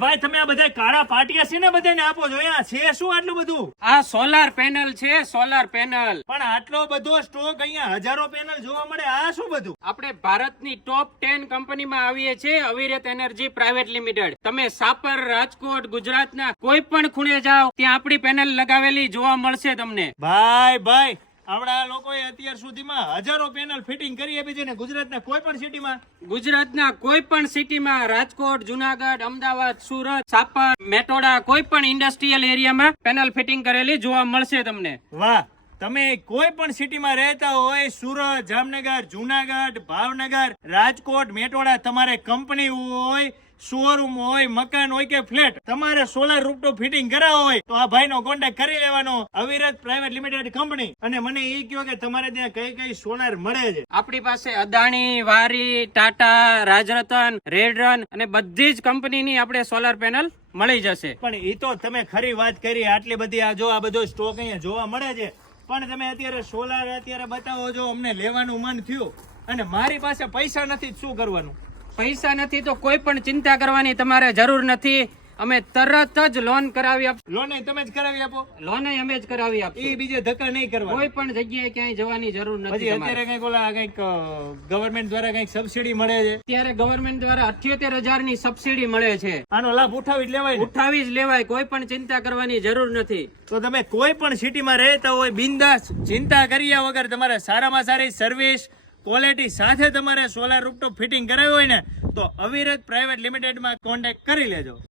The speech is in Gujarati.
ભાઈ તમે આ બધા કાળા પાટિયા છે ને બધાને આપો છો, અહીંયા છે શું આટલું બધું? આ સોલાર પેનલ છે, સોલાર પેનલ. પણ આટલો બધો સ્ટોક, અહીંયા હજારો પેનલ જોવા મળે, આ શું બધું? આપણે ભારતની ટોપ 10 કંપનીમાં આવીએ છીએ, અવિરત એનર્જી પ્રાઇવેટ લિમિટેડ. તમે સાપર, રાજકોટ, ગુજરાતના કોઈ પણ ખૂણે જાઓ ત્યાં આપણી પેનલ લગાવેલી જોવા મળશે તમને. ભાઈ આપણા લોકોએ અત્યાર સુધીમાં હજારો પેનલ ફિટિંગ કરી આપી છે ને ગુજરાતના કોઈ પણ સિટીમાં. ગુજરાતના કોઈ પણ સિટીમાં, રાજકોટ, જુનાગઢ, અમદાવાદ, સુરત, સાપર, મેટોડા, કોઈ પણ ઇન્ડસ્ટ્રીયલ એરિયામાં પેનલ ફિટિંગ કરેલી જોવા મળશે તમને. વાહ, તમે કોઈ પણ સિટીમાં રહેતા હોય, સુરત, જામનગર, જુનાગઢ, ભાવનગર, રાજકોટ, મેટોડા, તમારે કંપની હોય, શોરૂમ હોય, મકાન હોય કે ફ્લેટ, તમારે સોલાર રૂફટોપ ફિટિંગ કરાવવો હોય તો આ ભાઈનો કોન્ટેક્ટ કરી લેવાનો, અવિરત પ્રાઇવેટ લિમિટેડ કંપની. અને મને એ કહો કે તમારે ત્યાં કઈ કઈ સોલાર મળે છે? આપણી પાસે અદાણી, વારી, ટાટા, રાજરતન, રેડરન અને બધી જ કંપનીની આપણે સોલાર પેનલ મળી જશે. પણ એ તો તમે ખરી વાત કરી, આટલી બધી આ બધો સ્ટોક અહીંયા જોવા મળે છે, પણ તમે અત્યારે સોલાર અત્યારે બતાવો છો, અમને લેવાનું મન થયું અને મારી પાસે પૈસા નથી, શું કરવાનું? પૈસા નથી તો કોઈ પણ ચિંતા કરવાની તમારે જરૂર નથી. અમે તરત જ લોન કરાવી આપશું. લોન તમે જ કરાવી આપો? લોન અમે જ કરાવી આપશું. એ બીજે ધક્કા નહીં કરવા, કોઈ પણ જગ્યાએ ક્યાંય જવાની જરૂર નથી. પછી અત્યારે કઈક ગવર્મેન્ટ દ્વારા કઈક સબસિડી મળે છે. અત્યારે ગવર્મેન્ટ દ્વારા 78,000 ની સબસિડી મળે છે. આનો લાભ ઉઠાવી જ લેવાય, ઉઠાવી જ લેવાય, કોઈ પણ ચિંતા કરવાની જરૂર નથી. તો તમે કોઈ પણ સિટીમાં રહેતા હોય, બિંદાસ ચિંતા કર્યા વગર તમારે સારામાં સારી સર્વિસ ક્વોલિટી સાથે તમારે સોલાર રૂફટોપ ફિટિંગ કરાવ્યું હોય ને તો અવિરત પ્રાઇવેટ લિમિટેડમાં કોન્ટેક્ટ કરી લેજો.